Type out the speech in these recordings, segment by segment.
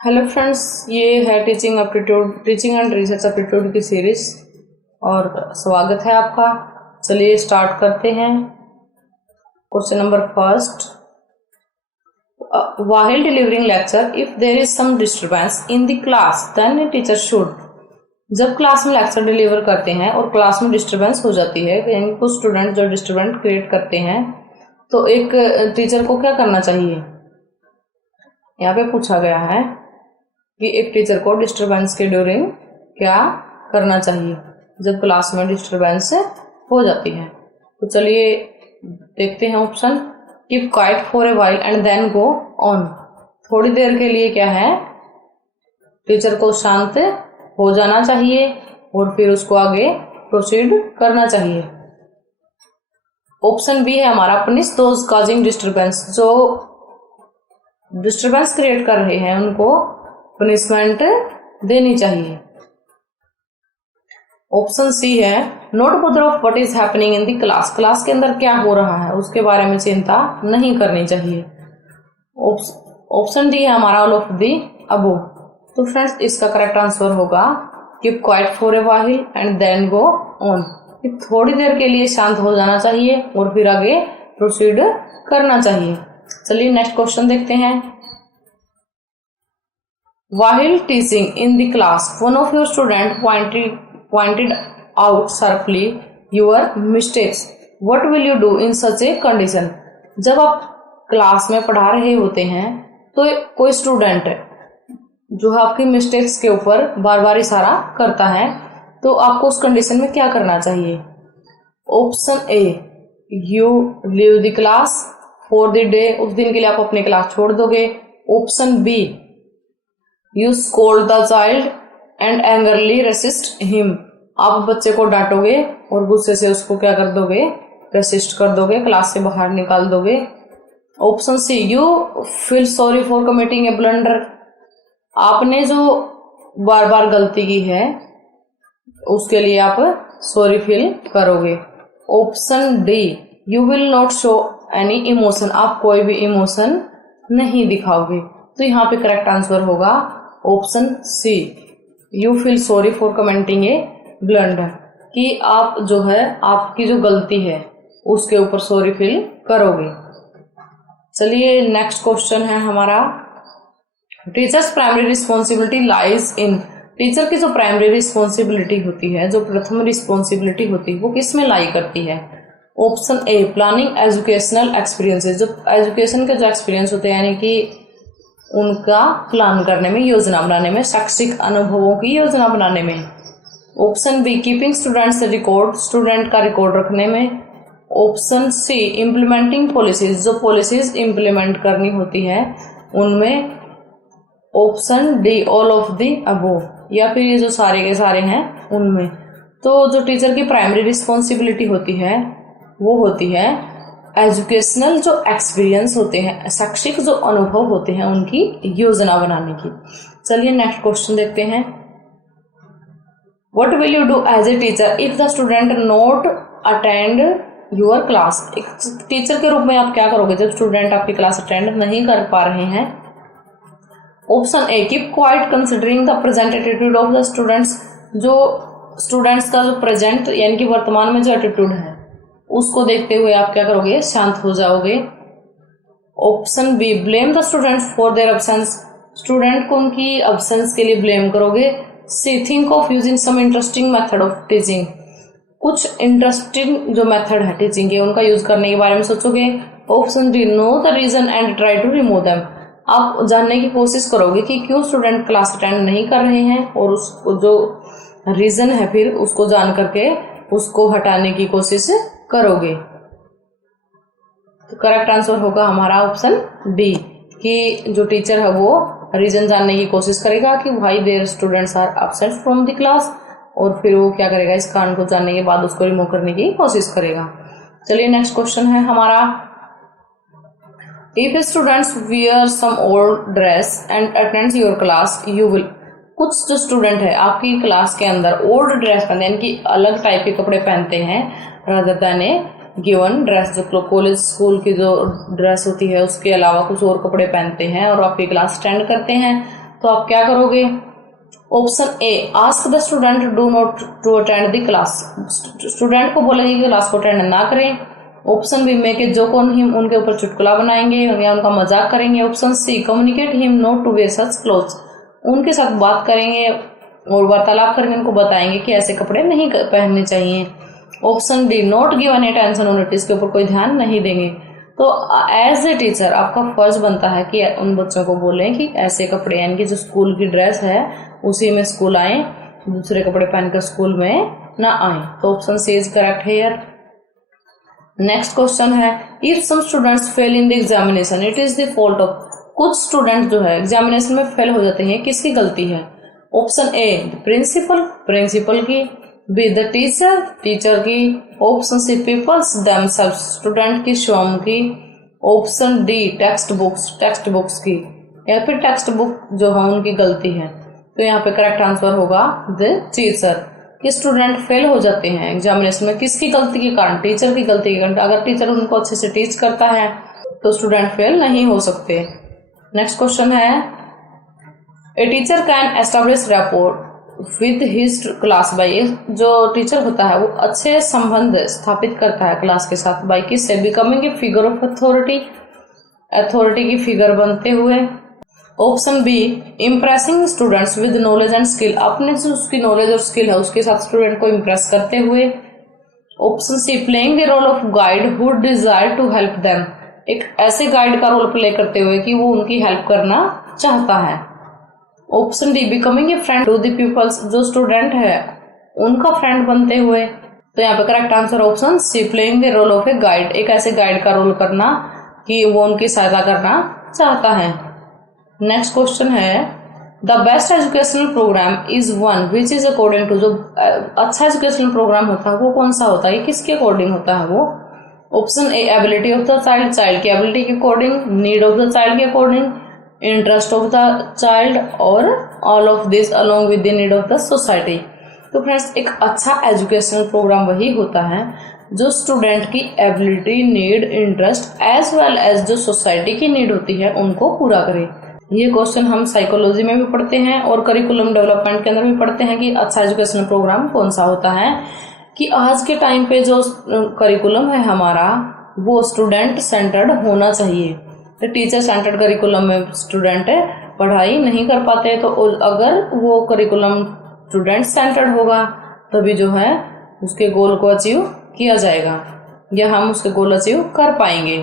Hello friends, ये है teaching and research aptitude की सीरीज और स्वागत है आपका। चलिए स्टार्ट करते हैं। Question number first, while delivering lecture if there is some disturbance in the class then teacher should. जब क्लास में लेक्चर डिलीवर करते हैं और क्लास में डिस्टर्बेंस हो जाती है, यानी कुछ स्टूडेंट जो डिस्टर्बेंस क्रिएट करते हैं, तो एक टीचर को क्या करना चाहिए। यहाँ पे पूछा गया है कि एक टीचर को डिस्टरबेंस के ड्यूरिंग क्या करना चाहिए जब क्लास में डिस्टरबेंस हो जाती है। तो चलिए देखते हैं option. Keep quiet for a while and then go on. थोड़ी देर के लिए क्या है, टीचर को शांत हो जाना चाहिए और फिर उसको आगे प्रोसीड करना चाहिए। ऑप्शन बी है हमारा, पनिश दोज कॉजिंग डिस्टरबेंस। जो डिस्टरबेंस क्रिएट कर रहे हैं उनको पनिशमेंट देनी चाहिए। ऑप्शन सी है, note bother of what is happening in the class. Class के अंदर क्या हो रहा है उसके बारे में चिंता नहीं करनी चाहिए। ऑप्शन डी है हमारा, ऑल ऑफ दी अबव। तो फ्रेंड्स इसका करेक्ट आंसर होगा keep quiet for a while and then go on. थोड़ी देर के लिए शांत हो जाना चाहिए और फिर आगे प्रोसीड करना चाहिए। चलिए नेक्स्ट क्वेश्चन देखते हैं। While teaching in the class, one of your student pointed out sharply your mistakes. What will you do in such a condition? जब आप क्लास में पढ़ा रहे होते हैं तो कोई स्टूडेंट जो आपकी मिस्टेक्स के ऊपर बार बार इशारा करता है, तो आपको उस कंडीशन में क्या करना चाहिए। Option A, you leave the class for the day. उस दिन के लिए आप अपनी क्लास छोड़ दोगे। Option B, You scold the child and angrily resist him. आप बच्चे को डांटोगे और गुस्से से उसको क्या कर दोगे, रेसिस्ट कर दोगे, क्लास से बाहर निकाल दोगे। Option C, you feel sorry for committing a blunder. आपने जो बार बार गलती की है उसके लिए आप सॉरी फील करोगे। Option D, you will not show any emotion. आप कोई भी इमोशन नहीं दिखाओगे। तो यहाँ पे करेक्ट आंसर होगा option C, you feel sorry for commenting a blunder, कि आप जो है आपकी जो गलती है उसके ऊपर सॉरी फील करोगे। चलिए नेक्स्ट क्वेश्चन है हमारा, teachers primary responsibility lies in. Teacher की जो प्राइमरी रिस्पॉन्सिबिलिटी होती है, जो प्रथम रिस्पॉन्सिबिलिटी होती है, वो किस में लाई करती है। ऑप्शन ए, प्लानिंग एजुकेशनल एक्सपीरियंसेस। जो एजुकेशन के जो एक्सपीरियंस होते हैं, यानी कि उनका प्लान करने में, योजना बनाने में, शैक्षिक अनुभवों की योजना बनाने में। Option B, keeping students record. Student का रिकॉर्ड रखने में। Option C, implementing policies. जो पॉलिसीज इम्प्लीमेंट करनी होती है उनमें। Option D, all of the above, या फिर ये जो सारे के सारे हैं उनमें। तो जो टीचर की प्राइमरी रिस्पॉन्सिबिलिटी होती है वो होती है एजुकेशनल जो एक्सपीरियंस होते हैं, शैक्षिक जो अनुभव होते हैं, उनकी योजना बनाने की। चलिए नेक्स्ट क्वेश्चन देखते हैं। What will you do as a teacher if the student not attend your class. एक टीचर के रूप में आप क्या करोगे जब स्टूडेंट आपकी क्लास अटेंड नहीं कर पा रहे हैं। Option A, keep quiet considering the present attitude of the students. जो स्टूडेंट्स का जो प्रेजेंट यानी कि वर्तमान में जो एटीट्यूड है उसको देखते हुए आप क्या करोगे, शांत हो जाओगे। Option B, blame the students for their absence. Student को उनकी एब्सेंस के लिए ब्लेम करोगे। C, think of using some interesting method of teaching. कुछ इंटरेस्टिंग जो मेथड है टीचिंग के, उनका यूज करने के बारे में सोचोगे। Option D, know the reason and try to remove them. आप जानने की कोशिश करोगे कि क्यों स्टूडेंट क्लास अटेंड नहीं कर रहे हैं और उसको जो रीजन है फिर उसको जान करके उसको हटाने की कोशिश करोगे। तो करेक्ट आंसर होगा हमारा ऑप्शन डी, कि जो टीचर है वो रीजन जानने की कोशिश करेगा कि why their students are absent from the class, और फिर वो क्या करेगा, इस कारण को जानने के बाद उसको रिमूव करने की कोशिश करेगा। चलिए नेक्स्ट क्वेश्चन है हमारा, if students wear some old dress and attends your class you will. कुछ जो स्टूडेंट है आपकी क्लास के अंदर ओल्ड ड्रेस पहनते हैं, यानी कि अलग टाइप के कपड़े पहनते हैं रादर देन ए गिवन ड्रेस। जो कॉलेज स्कूल की जो ड्रेस होती है उसके अलावा कुछ और कपड़े पहनते हैं और आपकी क्लास अटेंड करते हैं, तो आप क्या करोगे? Option A, ask the student do not to attend the class, student को बोलेंगे कि क्लास को अटेंड ना करें। Option B, make a joke on him, उनके ऊपर चुटकुला बनाएंगे या उनका मजाक करेंगे। Option C, communicate him not to wear such clothes, उनके साथ बात करेंगे और वार्तालाप करके उनको बताएंगे कि ऐसे कपड़े नहीं पहनने चाहिए। Option D, not give any attention on it, इसके ऊपर कोई ध्यान नहीं देंगे। तो एज ए टीचर आपका फर्ज बनता है कि उन बच्चों को बोलें कि ऐसे कपड़े, यानी कि जो स्कूल की ड्रेस है उसी में स्कूल आए, दूसरे कपड़े पहनकर स्कूल में ना आए। तो option C is correct here. Next question है, if some students fail in the examination it is the fault of, कुछ स्टूडेंट जो है एग्जामिनेशन में फेल हो जाते हैं, किसकी गलती है? ऑप्शन ए, प्रिंसिपल, प्रिंसिपल की। बी, द टीचर, टीचर की। Option C, peoples themselves, student की, स्वयं की। ऑप्शन डी, टेक्स्ट बुक्स की, या फिर टेक्स्ट बुक जो है उनकी गलती है। तो यहाँ पे करेक्ट आंसर होगा द टीचर, कि स्टूडेंट फेल हो जाते हैं एग्जामिनेशन में किसकी गलती के कारण? टीचर की गलती के कारण। अगर टीचर उनको अच्छे से टीच करता है तो स्टूडेंट फेल नहीं हो सकते। नेक्स्ट क्वेश्चन है, a teacher can establish rapport with his class by, जो टीचर होता है वो अच्छे संबंध स्थापित करता है क्लास के साथ, बाय किससे? Becoming a figure of authority, authority की फिगर बनते हुए। Option B, impressing students with knowledge and skill, अपने जो उसकी नॉलेज और स्किल है उसके साथ स्टूडेंट को इम्प्रेस करते हुए। Option C, playing the role of guide who desire to help them, एक ऐसे गाइड का रोल प्ले करते हुए कि वो उनकी हेल्प करना चाहता है। Option D, becoming a friend to the peoples, जो स्टूडेंट है उनका फ्रेंड बनते हुए। तो यहाँ पे correct answer option C, playing the role of a guide, एक ऐसे गाइड का रोल करना कि वो उनकी सहायता करना चाहता है। नेक्स्ट क्वेश्चन है, the best educational programme is one which is according to, जो अच्छा एजुकेशनल प्रोग्राम होता है वो कौन सा होता है, किसके अकॉर्डिंग होता है वो? Option A, ability of the child, child की एबिलिटी के according. Need of the child के according. Interest of the child, और all of this along with the need of the society. तो फ्रेंड्स, एक अच्छा एजुकेशनल प्रोग्राम वही होता है जो स्टूडेंट की ability, need, interest as well as जो सोसाइटी की नीड होती है उनको पूरा करे। ये क्वेश्चन हम साइकोलॉजी में भी पढ़ते हैं और करिकुलम डेवलपमेंट के अंदर भी पढ़ते हैं कि अच्छा एजुकेशनल प्रोग्राम कौन सा होता है। कि आज के टाइम पे जो करिकुलम है हमारा वो स्टूडेंट सेंटर्ड होना चाहिए। तो टीचर सेंटर्ड करिकुलम में स्टूडेंट पढ़ाई नहीं कर पाते, तो अगर वो करिकुलम स्टूडेंट सेंटर्ड होगा तभी जो है उसके गोल को अचीव किया जाएगा या हम उसके गोल अचीव कर पाएंगे।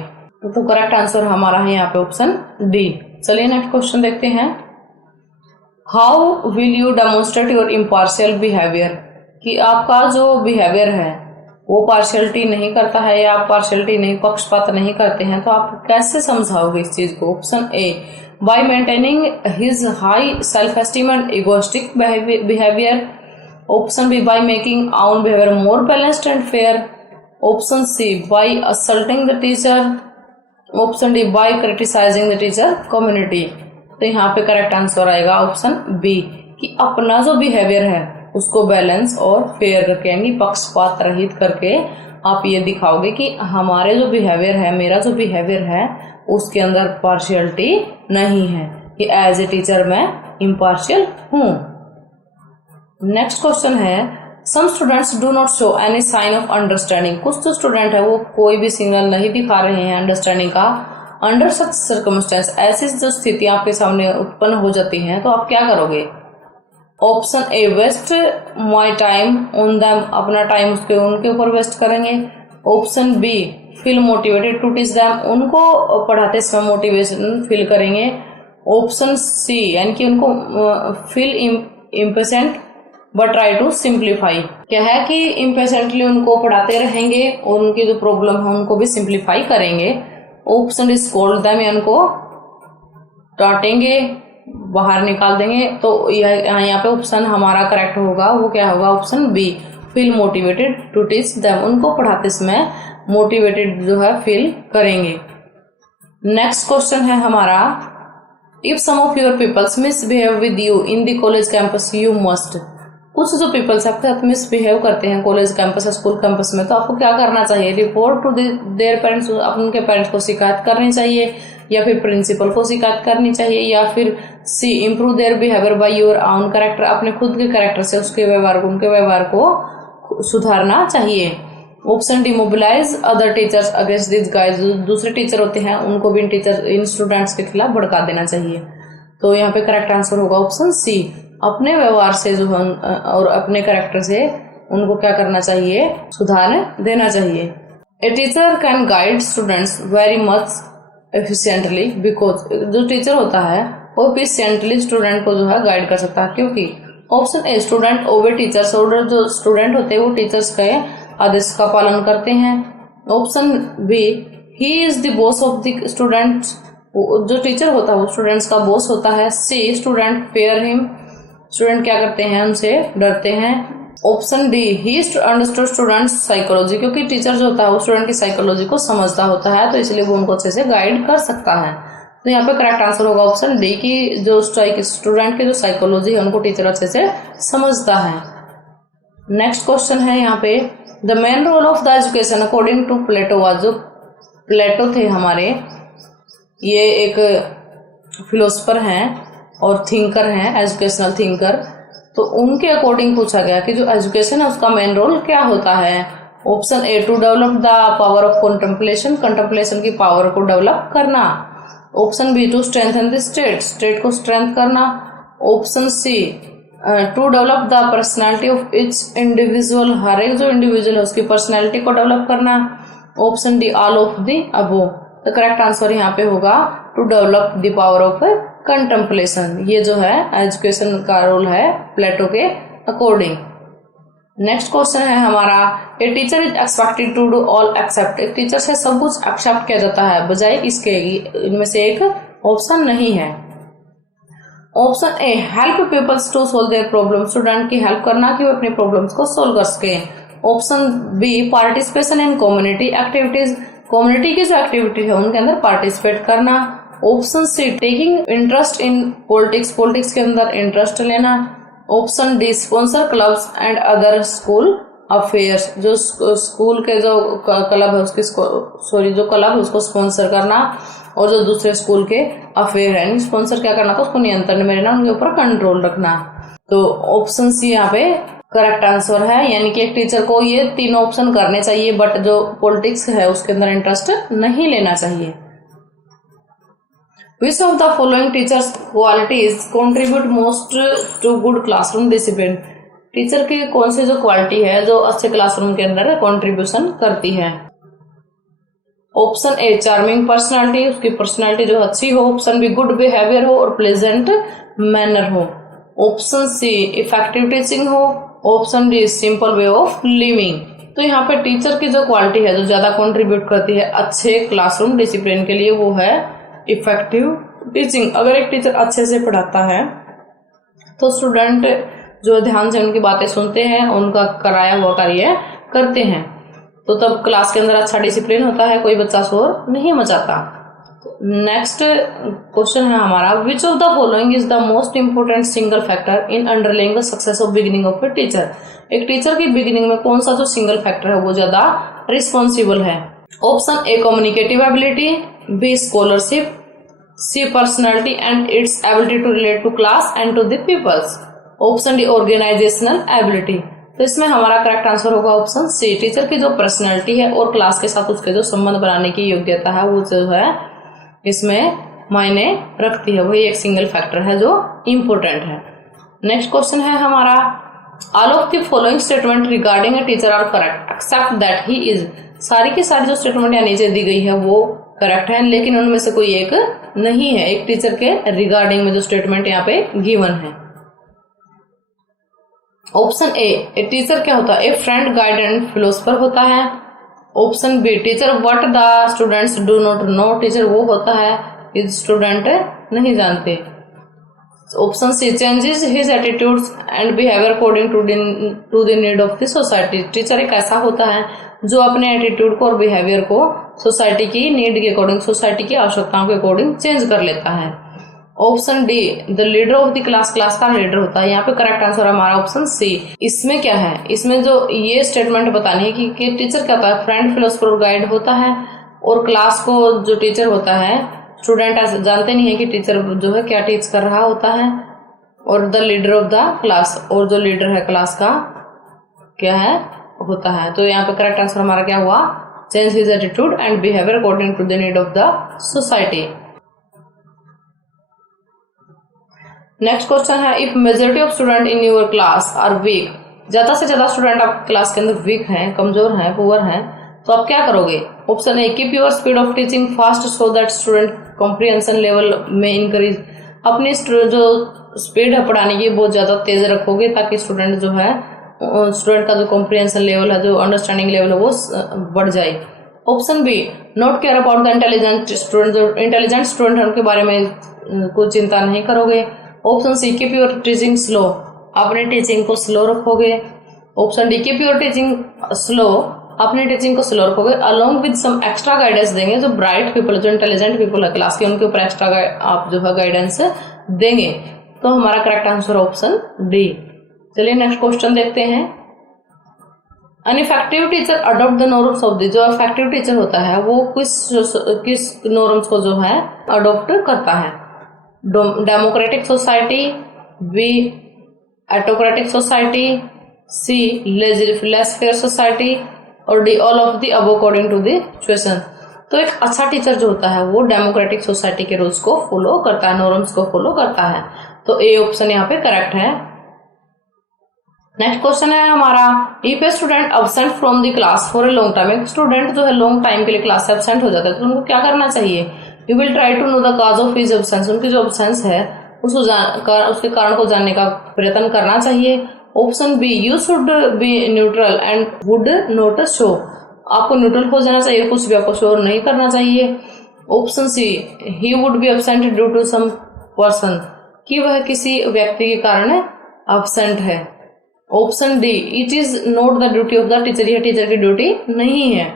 तो करेक्ट आंसर हमारा है यहाँ पे ऑप्शन डी। चलिए नेक्स्ट क्वेश्चन देखते हैं, how will you demonstrate your impartial behaviour, कि आपका जो बिहेवियर है वो पार्शियलिटी नहीं करता है या आप पार्शियलिटी नहीं, पक्षपात नहीं करते हैं, तो आप कैसे समझाओगे इस चीज को? Option A, by maintaining his high self esteem and egoistic behaviour. Option B, by making own behaviour more balanced and fair. Option C, by assaulting the teacher. Option D, by criticising the teacher community. तो यहाँ पे correct answer आएगा option B, कि अपना जो behaviour है उसको balance और फेयर करके, यानी पक्षपात रहित करके आप ये दिखाओगे कि हमारे जो बिहेवियर है, मेरा जो बिहेवियर है उसके अंदर पार्शियलिटी नहीं है, कि एज ए टीचर मैं इम्पार्शियल हूँ। नेक्स्ट क्वेश्चन है, some students do not show any sign of understanding, कुछ जो स्टूडेंट है वो कोई भी सिग्नल नहीं दिखा रहे हैं अंडरस्टैंडिंग का। अंडर सच सर्कमस्टेंस, ऐसी जो स्थिति आपके सामने उत्पन्न हो जाती हैं तो आप क्या करोगे? Option A, waste my time on them, अपना टाइम उनके ऊपर वेस्ट करेंगे। Option B, feel motivated to teach them, उनको पढ़ाते समय मोटिवेशन फील करेंगे। ऑप्शन सी, यानी कि उनको feel impatient but try to simplify, क्या है कि इम्पेशेंटली उनको पढ़ाते रहेंगे और उनकी जो प्रॉब्लम है उनको भी सिंप्लीफाई करेंगे। ऑप्शन डी, स्कोल्ड दैम, उनको डांटेंगे, बाहर निकाल देंगे। तो यहाँ पे ऑप्शन हमारा करेक्ट होगा, वो क्या होगा? Option B, feel motivated to teach them, उनको पढ़ाते समय मोटिवेटेड जो है फील करेंगे। नेक्स्ट क्वेश्चन है हमारा, if some of your peoples misbehave with you in the college campus you must, कुछ जो पीपल्स आपके साथ मिसबिहेव करते हैं कॉलेज कैंपस, स्कूल कैंपस में, तो आपको क्या करना चाहिए? रिपोर्ट टू देयर पेरेंट्स, उनके पेरेंट्स को शिकायत करनी चाहिए या फिर प्रिंसिपल को शिकायत करनी चाहिए, या फिर C improve their behaviour by your own character, अपने खुद के कैरेक्टर से उनके व्यवहार को सुधारना चाहिए। Option D mobilise other teachers against this guys, जो दूसरे टीचर होते हैं उनको भी इन स्टूडेंट्स के खिलाफ भड़का देना चाहिए। तो यहाँ पे करेक्ट आंसर होगा ऑप्शन सी, अपने व्यवहार से जो और अपने कैरेक्टर से उनको क्या करना चाहिए, सुधार देना चाहिए। ए teacher can guide students very much efficiently because, जो टीचर होता है वो एफिशिएंटली स्टूडेंट को जो है गाइड कर सकता है, क्योंकि ऑप्शन ए स्टूडेंट ओबे टीचर्स, और जो स्टूडेंट होते हैं वो टीचर्स के आदेश का पालन करते हैं। Option B he is the boss of the students, जो टीचर होता है वो स्टूडेंट्स का बॉस होता है। C student fear him, student क्या करते हैं, उनसे डरते हैं। Option D he understood students psychology, क्योंकि टीचर जो होता है वो स्टूडेंट की साइकोलॉजी को समझता होता है, तो इसलिए वो उनको अच्छे से गाइड कर सकता है। तो यहाँ पे करेक्ट आंसर होगा ऑप्शन डी की जो स्टूडेंट की जो साइकोलॉजी है उनको टीचर अच्छे से समझता है। नेक्स्ट क्वेश्चन है यहाँ पे, the main role of the education according to Plato was, जो प्लेटो थे हमारे, ये एक फिलोसफर हैं और थिंकर हैं, एजुकेशनल थिंकर, तो उनके अकॉर्डिंग पूछा गया कि जो एजुकेशन है उसका मेन रोल क्या होता है। Option A to develop the power of contemplation, contemplation की पावर को डेवलप करना। Option B to strengthen the state, state को स्ट्रेंथ करना। Option C to develop the personality of each individual, हर एक जो इंडिविजुअल है उसकी पर्सनैलिटी को डेवलप करना। Option D all of the above, तो करेक्ट आंसर यहाँ पे होगा to develop the power of contemplation, ये जो है एजुकेशन का रोल है प्लेटो के अकॉर्डिंग। नेक्स्ट क्वेश्चन है हमारा, a teacher is expected to do all except, एक टीचर से सब कुछ एक्सेप्ट किया जाता है बजाय इसके, इनमें से एक ऑप्शन नहीं है। Option A help peoples to solve their problem, student की हेल्प करना कि वो अपनी प्रॉब्लम्स को सोल्व कर सके। Option B participation in community activities, community की जो एक्टिविटी है उनके अंदर पार्टिसिपेट करना। Option C taking interest in politics, politics के अंदर इंटरेस्ट लेना। Option D sponsor clubs and other school affairs, जो स्कूल के जो क्लब है उसकी जो क्लब है उसको स्पॉन्सर करना, और जो दूसरे स्कूल के अफेयर है स्पॉन्सर क्या करना था उसको नियंत्रण में रहना, उनके ऊपर कंट्रोल रखना। तो ऑप्शन सी यहाँ पे करेक्ट आंसर है, यानी कि एक टीचर को ये तीनों ऑप्शन करने चाहिए, बट जो पॉलिटिक्स है उसके अंदर इंटरेस्ट नहीं लेना चाहिए। Which of the following teachers qualities contribute most to good classroom discipline? Teacher की कौन सी जो क्वालिटी है जो अच्छे क्लासरूम के अंदर कंट्रीब्यूशन करती है। ऑप्शन ए चार्मिंग पर्सनालिटी, उसकी पर्सनालिटी जो अच्छी हो। ऑप्शन बी गुड बिहेवियर हो और प्लेजेंट मैनर हो। ऑप्शन सी इफेक्टिव टीचिंग हो। Option D simple way of living. तो यहाँ पे टीचर की जो क्वालिटी है जो ज्यादा कंट्रीब्यूट करती है अच्छे क्लासरूम डिसिप्लिन के लिए वो है इफेक्टिव टीचिंग। अगर एक टीचर अच्छे से पढ़ाता है तो स्टूडेंट जो ध्यान से उनकी बातें सुनते हैं, उनका कराया हुआ कार्य करते हैं, तो तब क्लास के अंदर अच्छा डिसिप्लिन होता है, कोई बच्चा शोर नहीं मचाता। नेक्स्ट क्वेश्चन है हमारा, which of the following is the most important single factor in underlying the success of beginning of a teacher. एक टीचर की बिगिनिंग में कौन सा जो सिंगल फैक्टर है वो ज्यादा रिस्पॉन्सिबल है। Option A communicative ability, B scholarship, C personality and its ability to relate to class and to the peoples. Option D organisational ability. तो इसमें हमारा करेक्ट आंसर होगा ऑप्शन सी, टीचर की जो पर्सनैलिटी है और क्लास के साथ उसके जो संबंध बनाने की योग्यता है वो जो है इसमें मायने रखती है, वही एक सिंगल फैक्टर है जो इम्पोर्टेंट है। नेक्स्ट क्वेश्चन है हमारा, all of the following statement regarding a teacher are correct except that he is. सारी की सारी जो स्टेटमेंट यहाँ नीचे दी गई है वो करेक्ट है, लेकिन उनमें से कोई एक नहीं है। एक टीचर के रिगार्डिंग में जो स्टेटमेंट यहाँ पे गिवन है। ऑप्शन ए टीचर क्या होता है, a friend guide and philosopher होता है। Option B teacher what the students do not know, teacher वो होता है स्टूडेंट नहीं जानते। Option C changes his attitudes and behaviour according to the need of the society, teacher एक ऐसा होता है जो अपने एटीट्यूड को और बिहेवियर को सोसाइटी की नीड के अकॉर्डिंग, सोसाइटी की आवश्यकताओं के अकॉर्डिंग चेंज कर लेता है। Option D the leader of the class, class का लीडर होता है। यहाँ पे करेक्ट आंसर हमारा ऑप्शन सी। इसमें क्या है, इसमें जो ये स्टेटमेंट बतानी है कि टीचर क्या होता है, फ्रेंड फिलोसफर और गाइड होता है, और क्लास को जो टीचर होता है स्टूडेंट ऐसे जानते नहीं है कि टीचर जो है क्या टीच कर रहा होता है। और the leader of the class, और जो लीडर है क्लास का क्या है होता है। तो यहाँ पे करेक्ट आंसर हमारा क्या हुआ, change his attitude and behaviour according to the need of the society. Next question है, if majority of student in your class are weak, ज्यादा से ज्यादा स्टूडेंट आप क्लास के अंदर वीक हैं, कमजोर हैं, पुअर हैं, तो आप क्या करोगे। Option A, keep your speed of teaching fast so that student comprehension level में इंक्रीज, अपनी जो स्पीड है पढ़ाने की बहुत ज्यादा तेज रखोगे ताकि स्टूडेंट जो है स्टूडेंट का जो कॉम्प्रिहेंशन लेवल है, जो अंडरस्टैंडिंग लेवल है वो बढ़ जाए। Option B, not care about the intelligent student, जो इंटेलिजेंट स्टूडेंट है उनके बारे में कोई चिंता नहीं करोगे। Option C, keep your teaching slow, अपने टीचिंग को स्लो रखोगे। Option D, keep your teaching slow, अपने टीचिंग को स्लो रखोगे along with some extra guidance देंगे, जो ब्राइट पीपल, जो इंटेलिजेंट पीपल है क्लास के, उनके ऊपर एक्स्ट्रा आप जो है गाइडेंस देंगे। तो हमारा करेक्ट आंसर ऑप्शन डी। चलिए नेक्स्ट क्वेश्चन देखते हैं। An effective teacher adopt the norms of the, जो इफेक्टिव टीचर होता है वो किस नॉर्म्स को जो है अडॉप्ट करता है। Democratic society, B autocratic society, C laissez faire society, और D all of the above according to the situation. तो एक अच्छा टीचर जो होता है वो डेमोक्रेटिक सोसाइटी के रूल्स को फॉलो करता है, नॉर्म्स को फॉलो करता है। तो ए ऑप्शन यहाँ पे करेक्ट है। नेक्स्ट क्वेश्चन है हमारा, if a student absent from the class for a long time, एक स्टूडेंट जो है लॉन्ग टाइम के लिए क्लास से एब्सेंट हो जाता है तो उनको क्या करना चाहिए। You will try to know the cause of his absence, उनकी जो एब्सेंस है उसके कारण को जानने का प्रयत्न करना चाहिए। Option B, you should be neutral and would not show, आपको न्यूट्रल हो जाना चाहिए, कुछ भी आपको शो नहीं करना चाहिए। Option C, he would be absent due to some person, कि वह किसी व्यक्ति के कारण एब्सेंट है। Option D, it is not the duty of the teacher, यह टीचर की ड्यूटी नहीं है।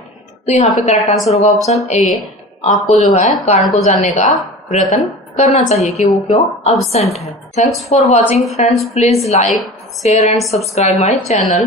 तो यहाँ पे करेक्ट आंसर होगा ऑप्शन ए, आपको जो है कारण को जानने का प्रयत्न करना चाहिए कि वो क्यों एब्सेंट है। Thanks for watching friends, please like, share and subscribe my channel.